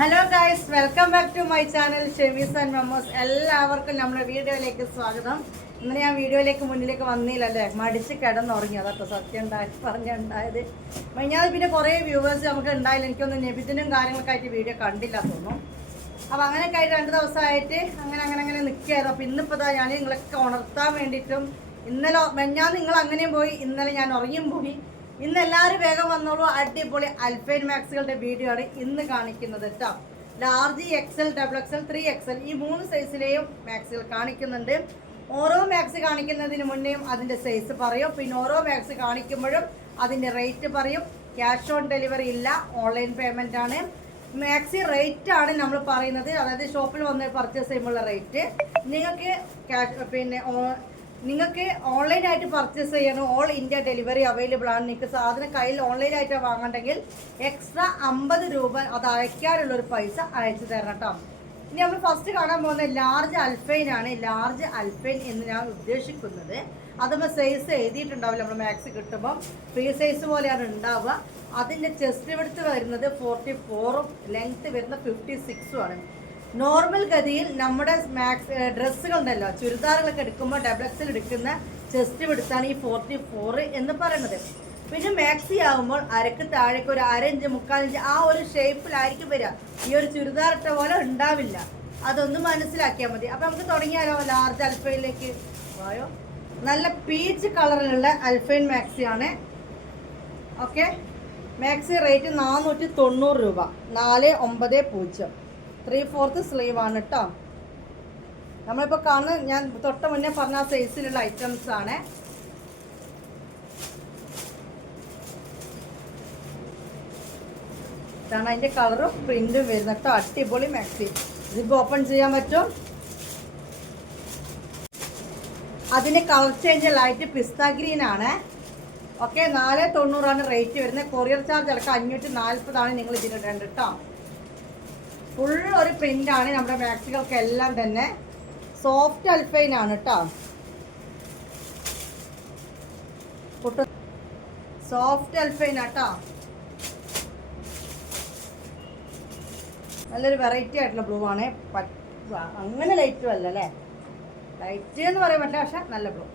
Hello guys welcome back to my channel ഷെമീസ് and മെമ്മോസ് എല്ലാവർക്കും നമ്മുടെ വീഡിയോയിലേക്ക് സ്വാഗതം. ഇന്ന് ഞാൻ വീഡിയോയിലേക്ക് മുന്നിലേക്ക് വന്നില്ലല്ലേ? മടിച്ച് കിടന്നുറങ്ങി. അതൊക്കെ സത്യം ഉണ്ടായി പറഞ്ഞുണ്ടായത്. ഞാൻ പിന്നെ കുറേ വ്യൂവേഴ്സ് നമുക്ക് ഉണ്ടായില്ല. എനിക്കൊന്ന് നെബിദിനും കാര്യങ്ങളൊക്കെ ആയിട്ട് വീഡിയോ കണ്ടില്ല തോന്നുന്നു. അപ്പോൾ അങ്ങനെയൊക്കെ ആയിട്ട് രണ്ട് ദിവസമായിട്ട് അങ്ങനെ അങ്ങനെ അങ്ങനെ നിൽക്കുകയായിരുന്നു. അപ്പോൾ ഇന്നിപ്പോൾ ഞാൻ നിങ്ങളൊക്കെ ഉണർത്താൻ വേണ്ടിയിട്ടും ഇന്നലെ ഞാൻ നിങ്ങൾ അങ്ങനെയും പോയി. ഇന്നലെ ഞാൻ ഉറങ്ങിയും പോയി. ഇന്ന് എല്ലാവരും വേഗം വന്നോളൂ. അടിപൊളി അൽഫൈൻ മാക്സുകളുടെ വീഡിയോ ആണ് ഇന്ന് കാണിക്കുന്നത് കേട്ടോ large XL double XL three XL ഈ മൂന്ന് സൈസിലെയും മാക്സുകൾ കാണിക്കുന്നുണ്ട്. ഓരോ മാക്സ് കാണിക്കുന്നതിന് മുന്നേയും അതിന്റെ സൈസ് പറയും. പിന്നെ ഓരോ മാക്സ് കാണിക്കുമ്പോഴും അതിന്റെ റേറ്റ് പറയും. ക്യാഷ് ഓൺ ഡെലിവറി ഇല്ല ഓൺലൈൻ പേയ്മെന്റ് ആണ്. മാക്സി റേറ്റ് ആണ് നമ്മൾ പറയുന്നത്. അതായത് ഷോപ്പിൽ വന്ന് പർച്ചേസ് ചെയ്യുമ്പോഴുള്ള റേറ്റ് നിങ്ങൾക്ക് ക്യാഷ് പിന്നെ നിങ്ങൾക്ക് ഓൺലൈനായിട്ട് പർച്ചേസ് ചെയ്യണം? ഓൾ ഇന്ത്യ ഡെലിവറി അവൈലബിൾ ആണ്. നിങ്ങൾക്ക് സാധനം കയ്യിൽ ഓൺലൈനായിട്ട് വാങ്ങണ്ടെങ്കിൽ എക്സ്ട്രാ അമ്പത് രൂപ അത് അയക്കാനുള്ള ഒരു പൈസ അയച്ചു തരണം കേട്ടോ ഇനി നമ്മൾ ഫസ്റ്റ് കാണാൻ പോകുന്നത് ലാർജ് അൽഫൈൻ ആണ്. ലാർജ് അൽഫൈൻ എന്ന് ഞാൻ ഉദ്ദേശിക്കുന്നത്. അതുമ്പോൾ സൈസ് എഴുതിയിട്ടുണ്ടാവില്ല. നമ്മൾ മാക്സ് കിട്ടുമ്പോൾ ഫ്രീ സൈസ് പോലെയാണ് ഉണ്ടാവുക. അതിന്റെ ചെസ്റ്റ് എടുത്ത് വരുന്നത് ഫോർട്ടി ഫോറും ലെങ്ത് വരുന്ന ഫിഫ്റ്റി സിക്സും ആണ്. നോർമൽ ഗതിയിൽ നമ്മുടെ മാക്സ് ഡ്രസ്സുകൾ ഉണ്ടല്ലോ ചുരിദാറുകളൊക്കെ എടുക്കുമ്പോൾ ഡബിൾ എക്സൽ എടുക്കുന്ന ചെസ്റ്റ് എടുത്താണ് ഈ ഫോർട്ടി ഫോർ എന്ന് പറയുന്നത്. പിന്നെ മാക്സി ആകുമ്പോൾ അരക്ക് താഴേക്ക് ഒരു അരഞ്ച് മുക്കാലഞ്ച് ആ ഒരു ഷേപ്പിലായിരിക്കും വരിക. ഈ ഒരു ചുരിദാർ ഇട്ട പോലെ ഉണ്ടാവില്ല. അതൊന്ന് മനസ്സിലാക്കിയാൽ മതി. അപ്പം നമുക്ക് തുടങ്ങിയാലോ? ലാർജ് അൽഫൈനിലേക്ക് പോയോ? നല്ല പീച്ച് കളറിലുള്ള അൽഫൈൻ മാക്സി ആണ്. ഓക്കെ മാക്സി റേറ്റ് നാനൂറ്റി തൊണ്ണൂറ് രൂപ. നാല് ഒമ്പത് പൂജ്യം. ത്രീ ഫോർത്ത് സ്ലീവ് ആണ് കേട്ടോ നമ്മളിപ്പോൾ കാണുന്ന ഞാൻ തൊട്ട് മുന്നേ പറഞ്ഞ സൈസിലുള്ള ഐറ്റംസ് ആണ്. ഇതാണ് അതിന്റെ കളറും പ്രിന്റും വരുന്നത് കേട്ടോ അടിപൊളി മാക്സി ഇതിപ്പോൾ ഓപ്പൺ ചെയ്യാൻ പറ്റും. അതിന് colour change light pista green ആണ്. ഓക്കെ നാല് തൊണ്ണൂറാണ് റേറ്റ് വരുന്നത്. കൊറിയർ ചാർജ് അടക്കം അഞ്ഞൂറ്റി നാൽപ്പതാണ് നിങ്ങൾ ഇതിനിടേണ്ടത് കേട്ടോ ഫുൾ ഒരു ആണ് നമ്മുടെ മാക്സികൾക്ക് എല്ലാം തന്നെ. സോഫ്റ്റ് അൽഫൈൻ ആണ് കേട്ടോ സോഫ്റ്റ് അൽഫൈൻ ആട്ടോ നല്ലൊരു വെറൈറ്റി ആയിട്ടുള്ള ബ്ലൂ ആണ്. അങ്ങനെ ലൈറ്റും അല്ല അല്ലേ? ലൈറ്റ് എന്ന് പറയാൻ പറ്റില്ല പക്ഷെ നല്ല ബ്ലൂ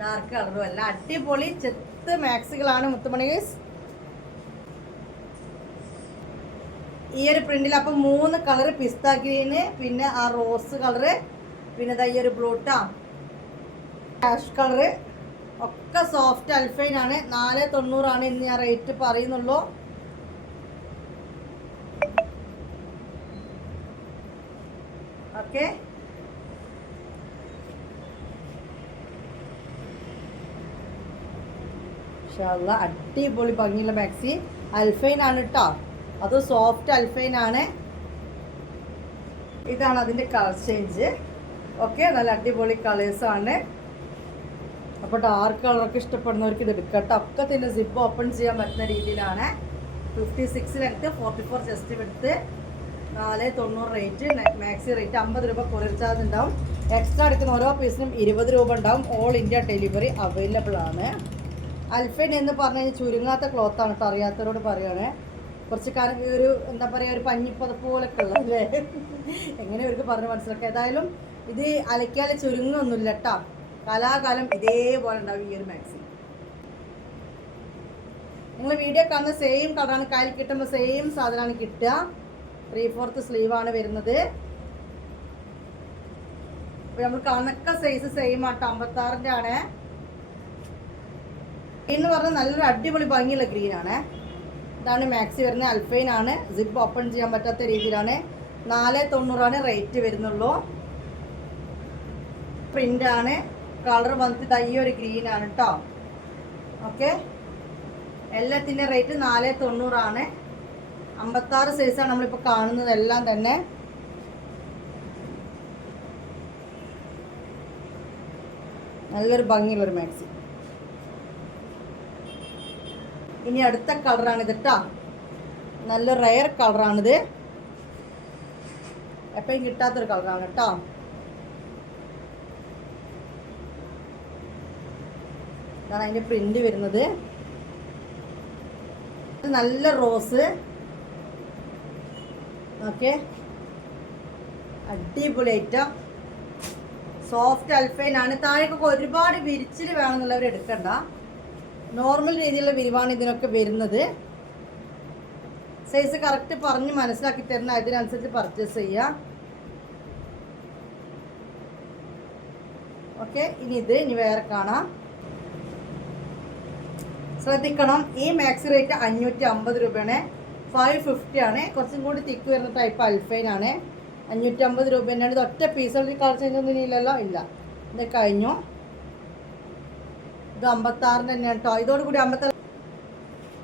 ഡാർക്ക് കളറും അല്ല. അടിപൊളി ചെത്ത് മാക്സികളാണ് മുത്തുമണി ഈ ഒരു പ്രിന്റിൽ അപ്പം മൂന്ന് കളർ പിസ്ത ഗ്രീന് പിന്നെ ആ റോസ് കളറ് പിന്നെ ഈ ഒരു ബ്ലൂട്ടാ ക്യാഷ് കളറ് ഒക്കെ സോഫ്റ്റ് അൽഫൈൻ ആണ്. നാല് തൊണ്ണൂറാണ് ഇന്ന് ഞാൻ റേറ്റ് പറയുന്നുള്ളൂ. ഓക്കെ അടിപൊളി ഭംഗിയുള്ള മാക്സി അൽഫൈൻ ആണ് കേട്ടോ അത് സോഫ്റ്റ് അൽഫൈൻ ആണ്. ഇതാണ് അതിന്റെ കളർ ചേഞ്ച് ഓക്കെ നല്ല അടിപൊളി കളേഴ്സ് ആണ്. അപ്പോൾ ഡാർക്ക് കളറൊക്കെ ഇഷ്ടപ്പെടുന്നവർക്ക് ഇത് എടുക്കാം കേട്ടോ. ഒക്കെ തന്നെ സിബ് ഓപ്പൺ ചെയ്യാൻ പറ്റുന്ന രീതിയിലാണ്. ഫിഫ്റ്റി സിക്സിലെടുത്ത് ഫോർട്ടി ഫോർ ചെസ്റ്റ് എടുത്ത് നാല് തൊണ്ണൂറ് റേറ്റ് മാക്സി റേറ്റ് അമ്പത് രൂപ കൊറിയർ ചാർജ് ഉണ്ടാവും. എക്സ്ട്രാ എടുക്കുന്ന ഓരോ പീസിനും ഇരുപത് രൂപ ഉണ്ടാവും. ഓൾ ഇന്ത്യ ഡെലിവറി അവൈലബിൾ ആണ്. അൽഫൈൻ എന്ന് പറഞ്ഞു കഴിഞ്ഞാൽ ചുരുങ്ങാത്ത ക്ലോത്താണ് കേട്ടോ അറിയാത്തവരോട് പറയുകയാണേ കുറച്ച് കാലം ഒരു എന്താ പറയുക ഒരു പഞ്ഞിപ്പതപ്പ് പോലൊക്കെ ഉള്ളതല്ലേ എങ്ങനെ ഇവർക്ക് പറഞ്ഞ് മനസ്സിലാക്കുക ഏതായാലും ഇത് അലക്കിയാൽ ചുരുങ്ങൊന്നുമില്ല കേട്ടോ. കലാകാലം ഇതേപോലെ ഉണ്ടാവും ഈ ഒരു മാക്സി നിങ്ങൾ വീഡിയോ കാണുന്ന സെയിം കളറാണ് കാലിൽ കിട്ടുമ്പോൾ സെയിം സാധനമാണ് കിട്ടുക. ത്രീ ഫോർത്ത് സ്ലീവ് ആണ് വരുന്നത്. നമ്മൾ കണക്ക സൈസ് സെയിം ആട്ടോ. അമ്പത്താറിന്റെ ആണ്. എന്ന് പറഞ്ഞാൽ നല്ലൊരു അടിപൊളി ഭംഗിയുള്ള ഗ്രീൻ ആണ്. ഇതാണ് മാക്സി വരുന്നത് അൽഫൈൻ ആണ്. സിപ്പ് ഓപ്പൺ ചെയ്യാൻ പറ്റാത്ത രീതിയിലാണ്. നാല് തൊണ്ണൂറാണ് റേറ്റ് വരുന്നുള്ളൂ. പ്രിന്റ് ആണ്. കളർ വന്നിട്ട് തയ്യ ഒരു ഗ്രീൻ ആണ് കേട്ടോ ഓക്കെ എല്ലാത്തിന്റെ റേറ്റ് നാല് തൊണ്ണൂറാണ്. അമ്പത്താറ് സൈസാണ് നമ്മളിപ്പോൾ കാണുന്നത് എല്ലാം തന്നെ. നല്ലൊരു ഭംഗിയുള്ളൊരു മാക്സി. ഇനി അടുത്ത കളറാണ് ഇത് കേട്ടോ നല്ല റയർ കളറാണിത്. എപ്പോഴും കിട്ടാത്തൊരു കളറാണ് കേട്ടോ ഇതാണ് അതിന്റെ പ്രിന്റ് വരുന്നത്. നല്ല റോസ് ഓക്കെ. അടിപൊളി ഐറ്റം സോഫ്റ്റ് അൽഫൈൻ ആണ്. താഴേക്കൊക്കെ ഒരുപാട് വിരിച്ചിൽ വേണമെന്നുള്ളവർ എടുക്കണ്ട. നോർമൽ രീതിയിലുള്ള വിരിവാണ് ഇതിനൊക്കെ വരുന്നത്. സൈസ് കറക്റ്റ് പറഞ്ഞ് മനസ്സിലാക്കി തരുന്ന അതിനനുസരിച്ച് പർച്ചേസ് ചെയ്യാം. ഓക്കെ ഇനി ഇത് ഇനി വേറെ കാണാം. ശ്രദ്ധിക്കണം ഈ മാക്സി റേറ്റ് അഞ്ഞൂറ്റി അമ്പത് രൂപയാണ്. ഫൈവ് ഫിഫ്റ്റി ആണ്. കുറച്ചും കൂടി തിക്ക് വരുന്ന ടൈപ്പ് അൽഫൈനാണ് അഞ്ഞൂറ്റി അമ്പത് രൂപ തന്നെയാണ്. ഇത് ഒറ്റ പീസുകളിൽ കളർ ചേഞ്ച് ഒന്നും ഇല്ലല്ലോ ഇല്ല. ഇത് കഴിഞ്ഞു. ഇത് അമ്പത്താറിന് തന്നെയാണ് കേട്ടോ ഇതോടുകൂടി അമ്പത്താറ്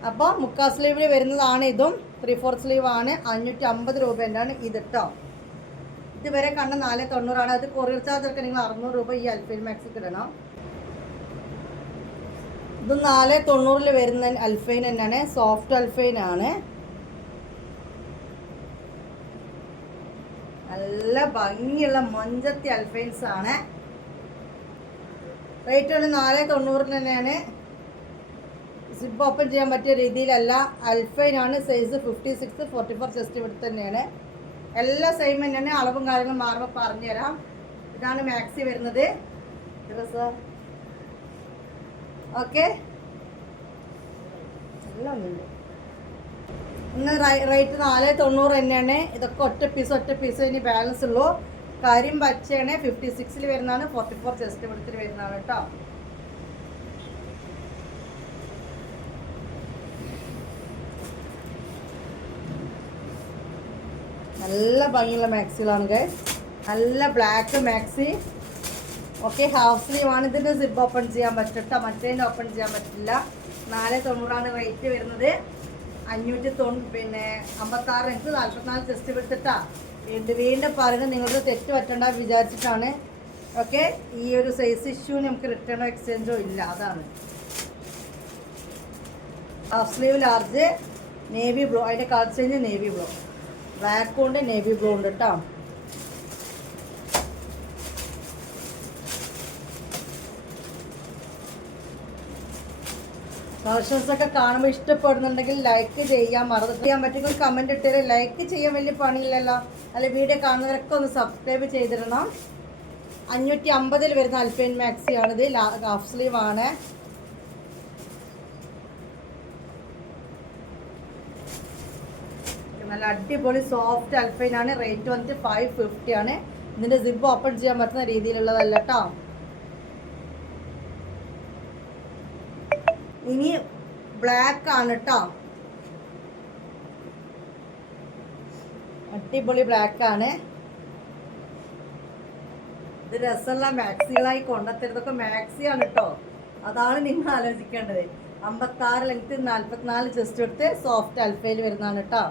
അപ്പോൾ മുക്കാ സ്ലീവിൽ വരുന്നതാണ് ഇതും. ത്രീ ഫോർ സ്ലീവ് ആണ്. അഞ്ഞൂറ്റി അമ്പത് രൂപ ആണ് ഇത് കേട്ടോ ഇതുവരെ കണ്ട നാല് തൊണ്ണൂറാണ്. അത് കൊറിയർ ചാർജ് ഒക്കെ നിങ്ങൾ അറുന്നൂറ് രൂപ ഈ അൽഫൈൻ മാക്സിക്ക് ഇടണം. ഇത് നാല് തൊണ്ണൂറിൽ വരുന്ന അൽഫൈൻ തന്നെയാണ്. സോഫ്റ്റ് അൽഫൈൻ ആണ്. നല്ല ഭംഗിയുള്ള മൊഞ്ചത്തി അൽഫൈൻസ് ആണ്. റേറ്റ് ആണ് നാല് തൊണ്ണൂറിന് തന്നെയാണ്. സിപ്പ് ഓപ്പൺ ചെയ്യാൻ പറ്റിയ രീതിയിലല്ല. അൽഫൈനാണ് size fifty six forty four chest ഇവിടെ തന്നെയാണ്. എല്ലാ സെയിം തന്നെയാണ്. അളവും കാര്യങ്ങളും മാറുമ്പോൾ പറഞ്ഞുതരാം. ഇതാണ് മാക്സി വരുന്നത്. ഡ്രസ് ഓക്കെ ഉണ്ട് ഇന്ന് റേറ്റ് നാല് തൊണ്ണൂറ് തന്നെയാണ്. ഇതൊക്കെ ഒറ്റ പീസ് ഒറ്റ പീസ് ഇനി ബാലൻസ് ഉള്ളൂ. കാര്യം പച്ചയാണ് ഫിഫ്റ്റി സിക്സിൽ വരുന്നതാണ് ഫോർട്ടി ഫോർ ചെസ്റ്റ് എടുത്തിട്ട് വരുന്നതാണ് കേട്ടോ. നല്ല ഭംഗിയുള്ള മാക്സികളാണ് ഗൈസ്. നല്ല black maxi okay half sleeve ആണ്. ഇതിന്റെ സിബ് ഓപ്പൺ ചെയ്യാൻ പറ്റട്ടോ. മറ്റേതിന്റെ ഓപ്പൺ ചെയ്യാൻ പറ്റില്ല. നാല് തൊണ്ണൂറാണ് റേറ്റ് വരുന്നത്. അഞ്ഞൂറ്റി തൊണ്ണൂ പിന്നെ അമ്പത്താറ് എനിക്ക് നാൽപ്പത്തിനാല് ചെസ്റ്റ് എടുത്തിട്ടാ വീണ്ടും വീണ്ടും പറയുന്നത് നിങ്ങളുടെ തെറ്റ് പറ്റണ്ട വിചാരിച്ചിട്ടാണ്. ഓക്കെ? ഈ ഒരു സൈസ് ഇഷ്യൂ നമുക്ക് റിട്ടേണോ എക്സ്ചേഞ്ചോ ഇല്ല. അതാണ്. Half sleeve large navy blue അതിന്റെ കളർ ചേഞ്ച് നേവി ബ്ലൂ ബ്ലാക്കും ഉണ്ട് നേവി ബ്ലൂ ഉണ്ട് കേട്ടോ കളക്ഷൻസ് കാണുമ്പോൾ ഇഷ്ടപ്പെടുന്നുണ്ടെങ്കിൽ ലൈക്ക് ചെയ്യാൻ മറന്നു. ചെയ്യാൻ പറ്റുമെങ്കിൽ കമന്റ് ഇട്ടേ ലൈക്ക് ചെയ്യാൻ വലിയ പണിയില്ലല്ലോ. അല്ലെ വീഡിയോ കാണുന്നവരൊക്കെ ഒന്ന് സബ്സ്ക്രൈബ് ചെയ്തിടണം. അഞ്ഞൂറ്റി അമ്പതിൽ വരുന്ന അൽഫൈൻ മാക്സി ആണിത് ഹാഫ് സ്ലീവ് ആണ്. നല്ല അടിപൊളി സോഫ്റ്റ് അൽഫൈൻ ആണ് റേറ്റ് വന്നിട്ട് ഫൈവ് ഫിഫ്റ്റി ആണ്. ഇതിന്റെ സിബ് ഓപ്പൺ ചെയ്യാൻ പറ്റുന്ന രീതിയിലുള്ളതല്ല കേട്ടോ ഇനി ബ്ലാക്ക് ആണ് കേട്ടോ അടിപൊളി ബ്ലാക്ക് ആണ്. ഇത് രസമുള്ള മാക്സികളായി കൊണ്ടെത്തരുതൊക്കെ മാക്സി ആണ് കേട്ടോ അതാണ് നിങ്ങൾ ആലോചിക്കേണ്ടത്. അമ്പത്താറ് ലെങ്ത് നാൽപ്പത്തിനാല് ജസ്റ്റ് എടുത്ത് സോഫ്റ്റ് അൽഫയിൽ വരുന്നതാണ് കേട്ടോ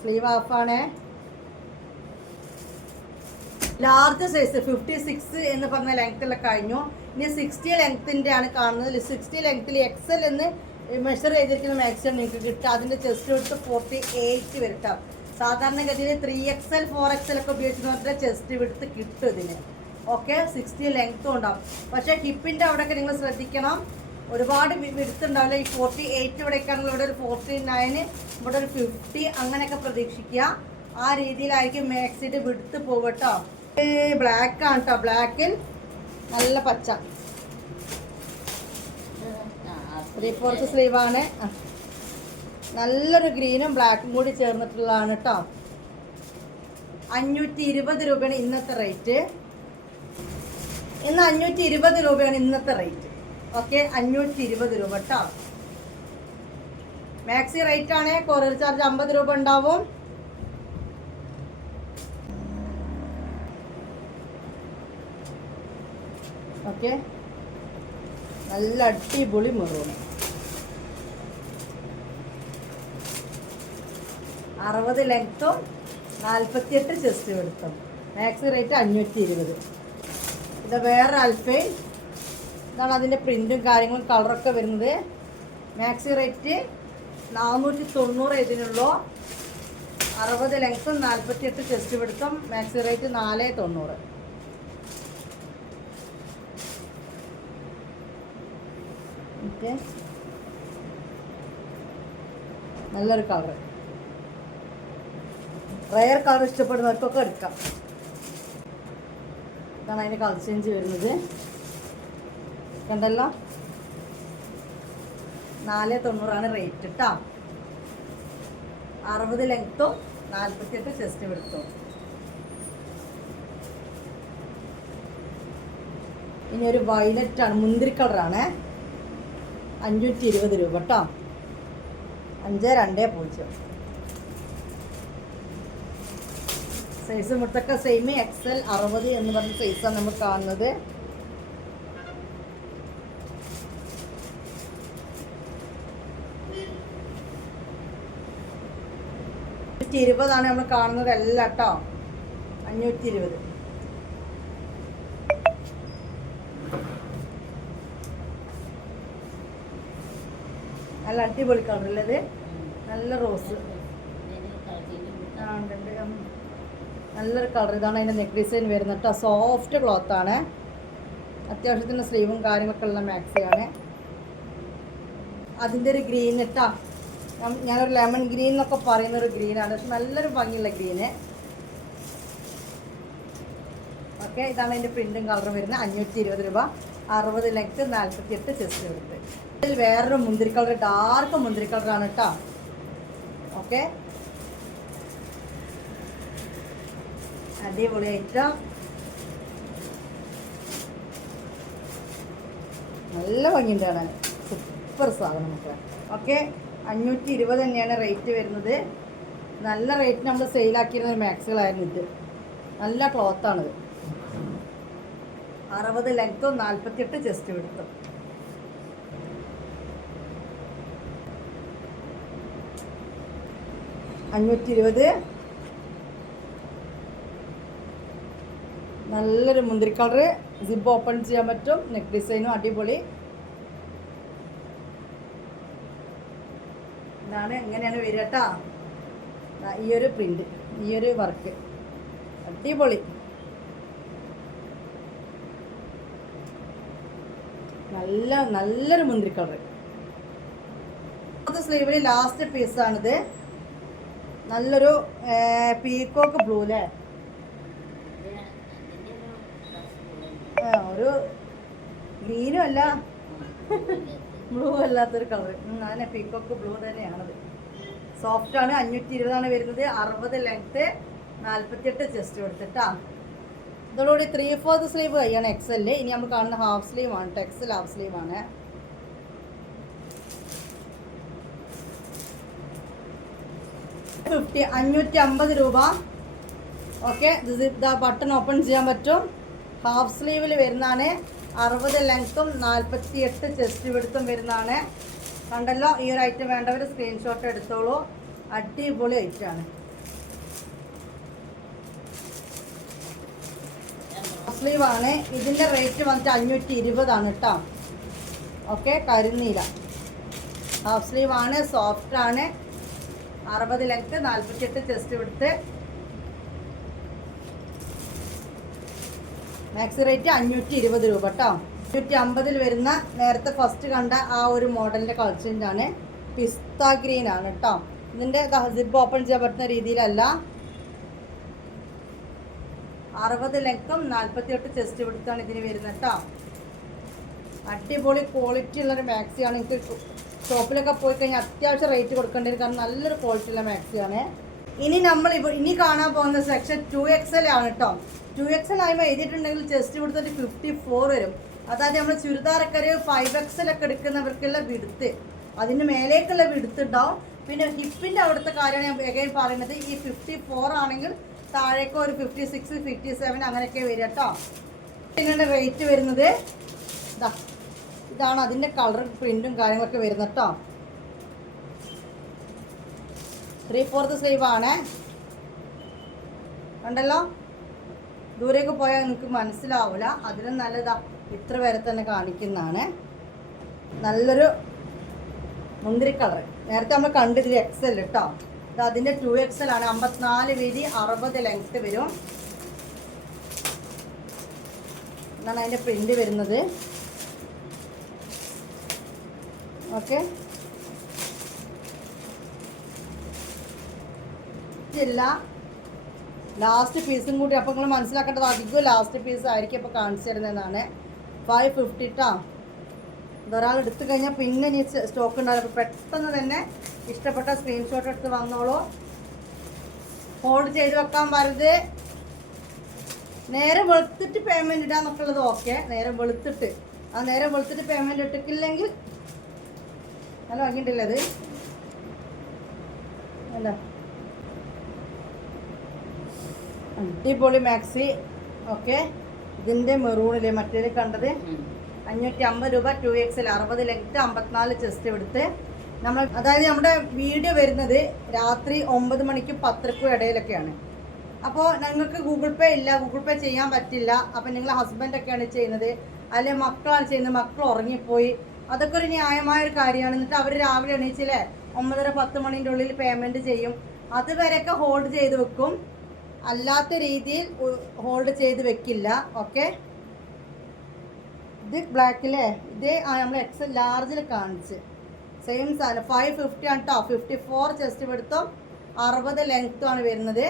സ്ലീവ് ഹാഫാണേ ലാർജ് സൈസ് ഫിഫ്റ്റി സിക്സ് എന്ന് പറഞ്ഞ ലെങ്ത്തിലൊക്കെ കഴിഞ്ഞു. ഇനി സിക്സ്റ്റി ലെങ്ത്തിന്റെ ആണ് കാണുന്നത്. സിക്സ്റ്റി ലെങ്ത്തിൽ എക്സൽ എന്ന് മെഷർ ചെയ്തിരിക്കുന്ന മാക്സിമം നിങ്ങൾക്ക് കിട്ടുക അതിന്റെ ചെസ്റ്റ് എടുത്ത് ഫോർട്ടി എയ്റ്റ് വരട്ടാം സാധാരണഗതിയിൽ ത്രീ എക്സൽ ഫോർ എക്സൽ ഒക്കെ ഉപയോഗിക്കുന്നവരുടെ ചെസ്റ്റ് വിട്ട് കിട്ടും ഇതിന്. ഓക്കെ സിക്സ്റ്റി ലെങ്ത്തും ഉണ്ടാവും. പക്ഷേ ഹിപ്പിന്റെ അവിടെയൊക്കെ നിങ്ങൾ ശ്രദ്ധിക്കണം. ഒരുപാട് വിടുത്തുണ്ടാവില്ല ഈ ഫോർട്ടി എയ്റ്റ് ഇവിടേക്കാണെങ്കിൽ ഇവിടെ ഒരു ഫോർട്ടി നയന് ഇവിടെ ഒരു ഫിഫ്റ്റി അങ്ങനെയൊക്കെ പ്രതീക്ഷിക്കുക. ആ രീതിയിലായിരിക്കും മാക്സിന്റെ വിടുത്ത് പോകട്ടോ ബ്ലാക്ക് ആണ് കേട്ടോ ബ്ലാക്കിൽ നല്ല പച്ച. ത്രീ ഫോർത്ത് സ്ലീവാണ്. നല്ലൊരു ഗ്രീനും ബ്ലാക്കും കൂടി ചേർന്നിട്ടുള്ളതാണ് കേട്ടോ അഞ്ഞൂറ്റി ഇരുപത് രൂപയാണ് ഇന്നത്തെ റേറ്റ്. ഇന്ന് അഞ്ഞൂറ്റി ഇരുപത് രൂപയാണ് ഇന്നത്തെ റേറ്റ്. ഓക്കെ അഞ്ഞൂറ്റി ഇരുപത് രൂപ കേട്ടോ മാക്സി റേറ്റ് ആണ് കൊറിയർ ചാർജ് അമ്പത് രൂപ ഉണ്ടാവും. ഓക്കെ. നല്ല അടിപൊളി മെറൂണ്. അറുപത് ലെങ്ത്തും നാൽപ്പത്തിയെട്ട് ചെസ്റ്റ് എടുത്തും മാക്സി റേറ്റ് അഞ്ഞൂറ്റി ഇരുപത് ഇത് വേറെ അൽഫൈൻ ഇതാണ് അതിന്റെ പ്രിന്റും കാര്യങ്ങളും കളറൊക്കെ വരുന്നത്. മാക്സി റേറ്റ് നാനൂറ്റി തൊണ്ണൂറ് ഇതിനുള്ളൂ. അറുപത് ലെങ്ത്തും നാൽപ്പത്തിയെട്ട് ചെസ്റ്റ് പിടുത്തം മാക്സി റേറ്റ് നാല് തൊണ്ണൂറ് ഓക്കെ. നല്ലൊരു കളർ റയർ കളർ ഇഷ്ടപ്പെടുന്നവർക്കൊക്കെ എടുക്കാം. ഇതാണ് അതിന്റെ കളർ ചേഞ്ച് വരുന്നത്. കണ്ടല്ലോ? നാല് തൊണ്ണൂറാണ് റേറ്റ് കേട്ടോ അറുപത് ലെങ്ത്തും നാൽപ്പത്തിയെട്ട് ചെസ്റ്റ് എടുത്തും ഇനി ഒരു വയലറ്റ് ആണ് മുന്തിരി കളറാണ്. അഞ്ഞൂറ്റി ഇരുപത് രൂപ കേട്ടോ. അഞ്ച് രണ്ട് പൂജ്യം. സൈസ് മുട്ടൊക്കെ സെയിം എക്സ് എൽ അറുപത് എന്ന് പറഞ്ഞ സൈസാണ് നമ്മൾ കാണുന്നത്. ഇരുപതാണ് നമ്മൾ കാണുന്നത് എല്ലാം കേട്ടോ. അഞ്ഞൂറ്റി ഇരുപത് നല്ല അടിപൊളി കളറുള്ളത് നല്ല റോസ്. നല്ലൊരു കളർ. ഇതാണ് അതിന്റെ നെക്ക് ഡിസൈൻ വരുന്നത് കേട്ടോ സോഫ്റ്റ് ക്ലോത്ത് ആണ്. അത്യാവശ്യത്തിന് സ്ലീവും കാര്യങ്ങളൊക്കെ ഉള്ള മാക്സിയാണ് അതിന്റെ ഒരു ഗ്രീൻ കേട്ടോ ഞാനൊരു ലെമൺ ഗ്രീൻ എന്നൊക്കെ പറയുന്ന ഒരു ഗ്രീനാണ് പക്ഷെ നല്ലൊരു ഭംഗിയുള്ള ഗ്രീന്. ഓക്കെ ഇതാണ് അതിന്റെ പ്രിന്റും കളറും വരുന്നത്. അഞ്ഞൂറ്റി ഇരുപത് രൂപ. അറുപത് ലെങ്ത്ത് നാൽപ്പത്തി എട്ട് ചെസ്റ്റ് എടുത്ത് ഇതിൽ വേറൊരു മുന്തിരി കളർ ഡാർക്ക് മുന്തിരി കളറാണ് കേട്ടോ ഓക്കെ അടിപൊളിയായിട്ട് നല്ല ഭംഗിയുണ്ട് സൂപ്പർ സാധനം നമുക്ക്. ഓക്കെ അഞ്ഞൂറ്റി ഇരുപത് തന്നെയാണ് റേറ്റ് വരുന്നത്. നല്ല റേറ്റ് നമ്മൾ സെയിലാക്കിയിരുന്ന മാക്സുകളായിരുന്നു ഇത്. നല്ല ക്ലോത്താണിത് അറുപത് ലെങ്ത്തും നാൽപ്പത്തിയെട്ട് ചെസ്റ്റ് എടുത്തു. അഞ്ഞൂറ്റി ഇരുപത് നല്ലൊരു മുന്തിരി കളറ്. സിബ് ഓപ്പൺ ചെയ്യാൻ പറ്റും. നെക്ക് ഡിസൈനും അടിപൊളി. ഇതാണ് എങ്ങനെയാണ് വരിക കേട്ടോ ഈ ഒരു പ്രിന്റ് ഈ ഒരു വർക്ക് അടിപൊളി. നല്ല നല്ലൊരു മുന്തിരി കളർ സ്ലീവിൽ ലാസ്റ്റ് പീസാണിത് നല്ലൊരു പീക്കോക്ക് ബ്ലൂ അല്ലേ ഒരു ഗ്രീനും അല്ല. ബ്ലൂ അല്ലാത്തൊരു കളർ അങ്ങനെ പീക്കോക്ക് ബ്ലൂ തന്നെയാണത്. സോഫ്റ്റ് ആണ് അഞ്ഞൂറ്റി ഇരുപതാണ് വരുന്നത്. അറുപത് ലെങ്ത്ത് നാൽപ്പത്തിയെട്ട് ചെസ്റ്റ് കൊടുത്തിട്ടാ. ഇതോടുകൂടി ത്രീ ഫോർത്ത് സ്ലീവ് കഴിയാണ് എക്സൽ ഇനി നമ്മൾ കാണുന്ന ഹാഫ് സ്ലീവ് ആണ്. കേട്ടോ എക്സൽ ഹാഫ് സ്ലീവ് ആണ് ഫിഫ്റ്റി അഞ്ഞൂറ്റി അമ്പത് രൂപ ഓക്കെ ബട്ടൺ ഓപ്പൺ ചെയ്യാൻ പറ്റും. ഹാഫ് സ്ലീവിൽ വരുന്നതാണ് അറുപത് ലെങ്ത്തും നാൽപ്പത്തി എട്ട് ചെസ്റ്റ് വിടുത്തും വരുന്നതാണ്. കണ്ടല്ലോ ഈ ഒരു ഐറ്റം വേണ്ടവർ സ്ക്രീൻഷോട്ട് എടുത്തോളൂ. അടിപൊളി ഐറ്റമാണ് സ്ലീവ് ആണ് ഇതിന്റെ റേറ്റ് വന്നിട്ട് അഞ്ഞൂറ്റി ഇരുപതാണ് കേട്ടോ ഓക്കെ കരുന്നീല ഹാഫ് സ്ലീവ് ആണ്. സോഫ്റ്റ് ആണ് അറുപത് ലെങ്ത്ത് നാൽപ്പത്തിയെട്ട് ചെസ്റ്റ് വിടുത്ത് മാക്സി റേറ്റ് അഞ്ഞൂറ്റി ഇരുപത് രൂപ കേട്ടോ അഞ്ഞൂറ്റി അമ്പതിൽ വരുന്ന നേരത്തെ ഫസ്റ്റ് കണ്ട ആ ഒരു മോഡലിന്റെ കളക്ഷന്റാണ് പിസ്ത ഗ്രീൻ ആണ്. കേട്ടോ ഇതിന്റെ ഹസിബ് ഓപ്പൺ പറ്റുന്ന രീതിയിലല്ല. അറുപത് ലെങ്ത്തും നാൽപ്പത്തിയെട്ട് ചെസ്റ്റ് വിടുത്താണ് ഇതിന് വരുന്നത് കേട്ടോ അടിപൊളി ക്വാളിറ്റി ഉള്ളൊരു മാക്സിയാണ് എനിക്ക് ഷോപ്പിലൊക്കെ പോയി കഴിഞ്ഞാൽ അത്യാവശ്യം റേറ്റ് കൊടുക്കേണ്ടി വരും. കാരണം നല്ലൊരു ക്വാളിറ്റി ഉള്ള മാക്സിയാണ് ഇനി നമ്മൾ ഇനി കാണാൻ പോകുന്ന സെക്ഷൻ ടു എക്സ് എൽ ആണ് കേട്ടോ ടു എക്സ് എൽ ആയുമ്പോൾ എഴുതിയിട്ടുണ്ടെങ്കിൽ ചെസ്റ്റ് കൊടുത്തിട്ട് ഫിഫ്റ്റി ഫോർ വരും. അതായത് നമ്മൾ ചുരിദാറൊക്കെ ഒരു ഫൈവ് എക്സ് എൽ ഒക്കെ എടുക്കുന്നവർക്കുള്ള വിടുത്ത്. അതിന് മേലേക്കുള്ള വിടുത്ത് ഉണ്ടാവും. പിന്നെ ഹിപ്പിന്റെ അവിടുത്തെ കാര്യമാണ് ഞാൻ എഗൈൻ പറയുന്നത്. ഈ ഫിഫ്റ്റി ഫോർ ആണെങ്കിൽ താഴേക്ക് ഒരു ഫിഫ്റ്റി സിക്സ് ഫിഫ്റ്റി സെവൻ അങ്ങനെയൊക്കെ വരിക കേട്ടോ. പിന്നെ റേറ്റ് വരുന്നത് ഇതാ ഇതാണ് അതിന്റെ കളർ പ്രിന്റും കാര്യങ്ങളൊക്കെ വരുന്നത് കേട്ടോ. ത്രീ ഫോർത്ത് സ്ലീവ് ആണേ. കണ്ടല്ലോ? ദൂരേക്ക് പോയാൽ നിങ്ങൾക്ക് മനസ്സിലാവില്ല അതിലും നല്ലതാ. ഇത്ര വരെ തന്നെ കാണിക്കുന്നതാണ്. നല്ലൊരു മുന്തിരി കളർ നേരത്തെ നമ്മൾ കണ്ടിതിൽ എക്സൽ കേട്ടോ അതിന്റെ ടു എക്സൽ ആണ് അമ്പത്തിനാല് വീതി അറുപത് ലെങ്ത്ത് വരും. എന്നാണ് അതിന്റെ പ്രിന്റ് വരുന്നത്. ഓക്കെ ഇല്ല ലാസ്റ്റ് പീസും കൂടി അപ്പോൾ നിങ്ങൾ മനസ്സിലാക്കേണ്ടത് അധികം ലാസ്റ്റ് പീസ് ആയിരിക്കും ഇപ്പൊ കാണിച്ചു തരുന്നതാണ് ഫൈവ് ഫിഫ്റ്റി ട്ടാ. ഇതൊരാൾ എടുത്തു കഴിഞ്ഞാൽ പിന്നെ ഇനി സ്റ്റോക്ക് അപ്പോൾ പെട്ടെന്ന് തന്നെ ഇഷ്ടപ്പെട്ട സ്ക്രീൻഷോട്ട് എടുത്ത് വന്നോളൂ. ഹോൾഡ് ചെയ്ത് വെക്കാൻ വരുത് നേരെ വെളുത്തിട്ട് പേയ്മെന്റ് ഇടാന്നൊക്കെ ഉള്ളത് ഓക്കെ നേരെ വെളുത്തിട്ട്. ആ നേരെ വെളുത്തിട്ട് പേയ്മെന്റ് ഇട്ടിട്ടില്ലെങ്കിൽ നല്ല വാങ്ങിയിട്ടില്ല അത്? അല്ല അടിപൊളി മാക്സി ഓക്കെ ഇതിന്റെ മെറൂണില്ലേ മറ്റേത് കണ്ടത്? അഞ്ഞൂറ്റി അമ്പത് രൂപ ടു എക്സിൽ അറുപത് ലെങ്ത്ത് അമ്പത്തിനാല് ചെസ്റ്റ് എടുത്ത് നമ്മൾ അതായത് നമ്മുടെ വീഡിയോ വരുന്നത് രാത്രി ഒമ്പത് മണിക്കും പത്തരക്കും ഇടയിലൊക്കെയാണ്. അപ്പോൾ നിങ്ങൾക്ക് ഗൂഗിൾ പേ ഇല്ല ഗൂഗിൾ പേ ചെയ്യാൻ പറ്റില്ല. അപ്പോൾ നിങ്ങൾ ഹസ്ബൻഡൊക്കെയാണ് ചെയ്യുന്നത്. അല്ലെ മക്കളാണ് ചെയ്യുന്നത്. മക്കൾ ഉറങ്ങിപ്പോയി. അതൊക്കെ ഒരു ന്യായമായ ഒരു കാര്യമാണ്. എന്നിട്ട് അവർ രാവിലെ എണീച്ചില്ലേ ഒമ്പതര പത്ത് മണിന്റെ ഉള്ളിൽ പേയ്മെന്റ് ചെയ്യും. അതുവരെയൊക്കെ ഹോൾഡ് ചെയ്ത് വെക്കും. അല്ലാത്ത രീതിയിൽ ഹോൾഡ് ചെയ്ത് വെക്കില്ല. ഓക്കെ ഇത് ബ്ലാക്കിലെ ഇതേ നമ്മൾ എക്സ് ലാർജിൽ കാണിച്ച്. സെയിം സാധനം. ഫൈവ് ഫിഫ്റ്റി ആണ് ടോ ഫിഫ്റ്റി ഫോർ ചെസ്റ്റ് എടുത്തും അറുപത് ലെങ്ത്തും ആണ് വരുന്നത്.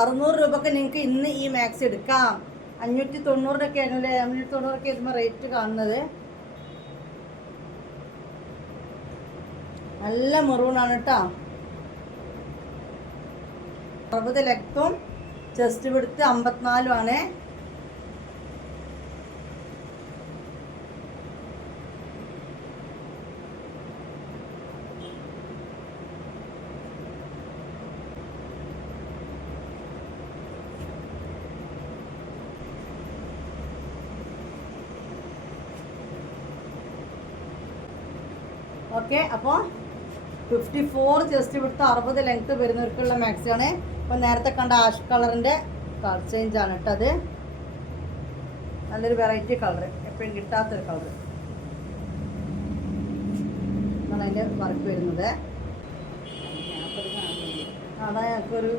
അറുന്നൂറ് രൂപക്ക് നിങ്ങൾക്ക് ഇന്ന് ഈ മാക്സ് എടുക്കാം. അഞ്ഞൂറ്റി തൊണ്ണൂറിനൊക്കെ ആണല്ലേ അഞ്ഞൂറ്റി തൊണ്ണൂറൊക്കെ ആയിരുന്നു റേറ്റ് കാണുന്നത്. നല്ല മെറൂണാണ് കേട്ടോ അറുപത് ലെങ്ത്തും ചെസ്റ്റ് വിടുത്ത് അമ്പത്തിനാലും ആണ്. ഓക്കെ അപ്പോൾ ഫിഫ്റ്റി ഫോർ ജസ്റ്റ് ഇവിടുത്തെ അറുപത് ലെങ്ത് വരുന്നവർക്കുള്ള മാക്സിയാണ് അപ്പോൾ നേരത്തെ കണ്ട ആഷ് കളറിന്റെ കളർ ചേഞ്ച് ആണ് കേട്ടോ അത്. നല്ലൊരു വെറൈറ്റി കളർ എപ്പോഴും കിട്ടാത്തൊരു കളർ അതിന്റെ വർക്ക് വരുന്നത്. അതാ ഞങ്ങൾക്കൊരു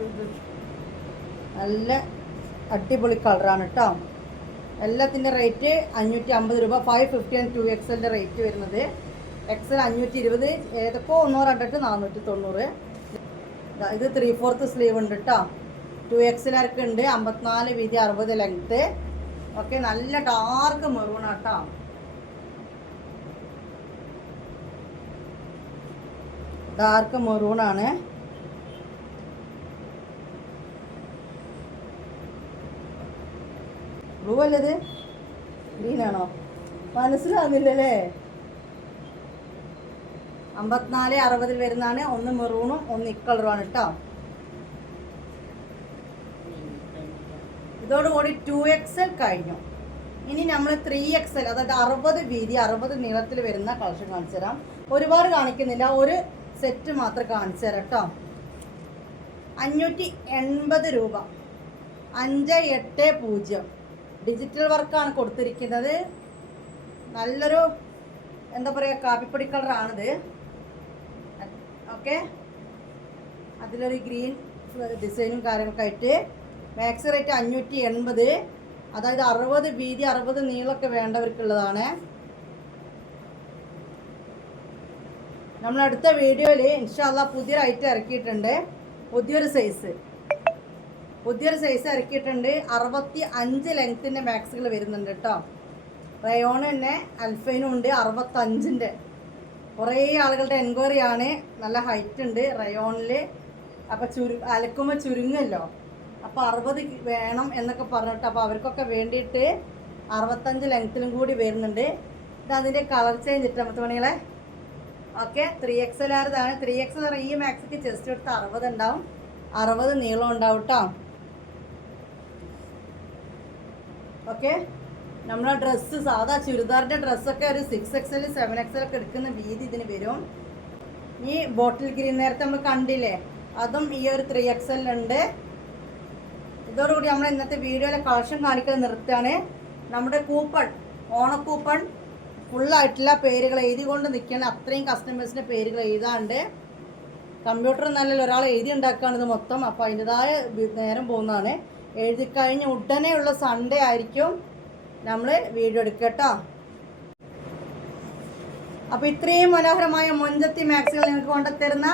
നല്ല അടിപൊളി കളറാണ് കേട്ടോ എല്ലാത്തിന്റെ റേറ്റ് അഞ്ഞൂറ്റി അമ്പത് രൂപ. ഫൈവ് ഫിഫ്റ്റി ആൻഡ് ടു എക്സലിന്റെ റേറ്റ് വരുന്നത്. എക്സൽ അഞ്ഞൂറ്റി ഇരുപത് ഏതൊക്കെ? ഒന്നോ രണ്ടിട്ട് നാനൂറ്റി തൊണ്ണൂറ് ഇത് ത്രീ ഫോർത്ത് സ്ലീവ് ഉണ്ട് കേട്ടോ ടു എക്സിലാർക്ക് ഉണ്ട് അമ്പത്തിനാല് വീതി അറുപത് ലെങ്ത്ത് ഓക്കെ നല്ല ഡാർക്ക് മെറൂൺ കേട്ടോ ഡാർക്ക് മെറൂൺ ആണ്. ബ്ലൂ അല്ലത് ഗ്രീനാണോ മനസ്സിലാകുന്നില്ലല്ലേ അമ്പത്തിനാല് അറുപതിൽ വരുന്നതാണ്. ഒന്ന് മെറൂണും ഒന്ന് ഇക്കളറുമാണ് കേട്ടോ. ഇതോടുകൂടി ടു എക്സൽ കഴിഞ്ഞു. ഇനി നമ്മൾ ത്രീ എക്സൽ അതായത് അറുപത് വീതി അറുപത് നീളത്തിൽ വരുന്ന കളക്ഷൻ കാണിച്ചു തരാം. ഒരുപാട് കാണിക്കുന്നില്ല ഒരു സെറ്റ് മാത്രം കാണിച്ചു തരാം കേട്ടോ. അഞ്ഞൂറ്റി എൺപത് രൂപ. അഞ്ച് എട്ട് പൂജ്യം. ഡിജിറ്റൽ വർക്കാണ് കൊടുത്തിരിക്കുന്നത്. നല്ലൊരു എന്താ പറയുക കാപ്പിപ്പൊടി കളറാണിത്. ഓക്കെ? അതിലൊരു ഗ്രീൻ ഡിസൈനും കാര്യങ്ങളൊക്കെ ആയിട്ട് മാക്സ് റേറ്റ് അഞ്ഞൂറ്റി എൺപത് അതായത് അറുപത് വീതി അറുപത് നീളമൊക്കെ വേണ്ടവർക്കുള്ളതാണ്. നമ്മൾ അടുത്ത വീഡിയോയിൽ ഇൻഷാല്ല പുതിയൊരു ഐറ്റം ഇറക്കിയിട്ടുണ്ട്. പുതിയൊരു സൈസ് പുതിയൊരു സൈസ് ഇറക്കിയിട്ടുണ്ട്. അറുപത്തി അഞ്ച് ലെങ്ത്തിന്റെ മാക്സുകൾ വരുന്നുണ്ട് കേട്ടോ റയോൺ തന്നെ അൽഫൈനും ഉണ്ട് അറുപത്തഞ്ചിന്റെ കുറേ ആളുകളുടെ എൻക്വയറി ആണ്. നല്ല ഹൈറ്റ് ഉണ്ട് റയോണിൽ അപ്പോൾ ചുരു അലക്കുമ്പോൾ ചുരുങ്ങല്ലോ അപ്പോൾ അറുപത് വേണം എന്നൊക്കെ പറഞ്ഞിട്ട് അപ്പോൾ അവർക്കൊക്കെ വേണ്ടിയിട്ട് അറുപത്തഞ്ച് ലെങ്ത്തിലും കൂടി വരുന്നുണ്ട്. ഇത് അതിന്റെ കളർ ചേഞ്ച് ഇട്ട് പത്ത് മണികളെ. ഓക്കെ ത്രീ എക്സ് എൽ ആറിതാണ് ത്രീ എക്സ് എൽ ഈ മാക്സിക്ക് ചെസ്റ്റ് എടുത്ത് അറുപത് ഉണ്ടാവും. അറുപത് നീളം ഉണ്ടാവും കേട്ടോ ഓക്കെ നമ്മളെ ഡ്രസ്സ് സാധാ ചുരിദാറിന്റെ ഡ്രസ്സൊക്കെ ഒരു സിക്സ് എക്സൽ സെവൻ എക്സൽ ഒക്കെ എടുക്കുന്ന വീതി ഇതിന് വരും. ഈ ബോട്ടിൽ ഗ്രീൻ നേരത്തെ നമ്മൾ കണ്ടില്ലേ? അതും ഈ ഒരു ത്രീ എക്സ് എല്ലുണ്ട് ഇതോടുകൂടി നമ്മൾ ഇന്നത്തെ വീഡിയോയിലെ കളക്ഷൻ കാണിക്കാൻ നിർത്തുകയാണ്. നമ്മുടെ കൂപ്പൺ ഓണക്കൂപ്പൺ ഫുള്ളായിട്ടുള്ള പേരുകൾ എഴുതിക്കൊണ്ട് നിൽക്കുകയാണ്. അത്രയും കസ്റ്റമേഴ്സിന്റെ പേരുകൾ എഴുതാണ്ട്. കമ്പ്യൂട്ടർ നല്ല ഒരാൾ എഴുതി ഉണ്ടാക്കുകയാണ് ഇത് മൊത്തം. അപ്പോൾ അതിന്റെതായ നേരം പോകുന്നതാണ്. എഴുതി കഴിഞ്ഞ ഉടനെയുള്ള സൺഡേ ആയിരിക്കും നമ്മൾ വീഡിയോ എടുക്കുക കേട്ടോ. അപ്പോൾ ഇത്രയും മനോഹരമായ മൊഞ്ചത്തി മാക്സികൾ നിങ്ങൾക്ക് കൊണ്ടുത്തരുന്ന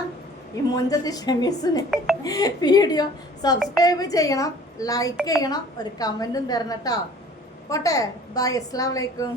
ഈ മൊഞ്ചത്തി ഷമീസിന് വീഡിയോ സബ്സ്ക്രൈബ് ചെയ്യണം ലൈക്ക് ചെയ്യണം ഒരു കമന്റും തരണം കേട്ടോ. പോട്ടെ ബൈ അസ്സാം വലൈക്കും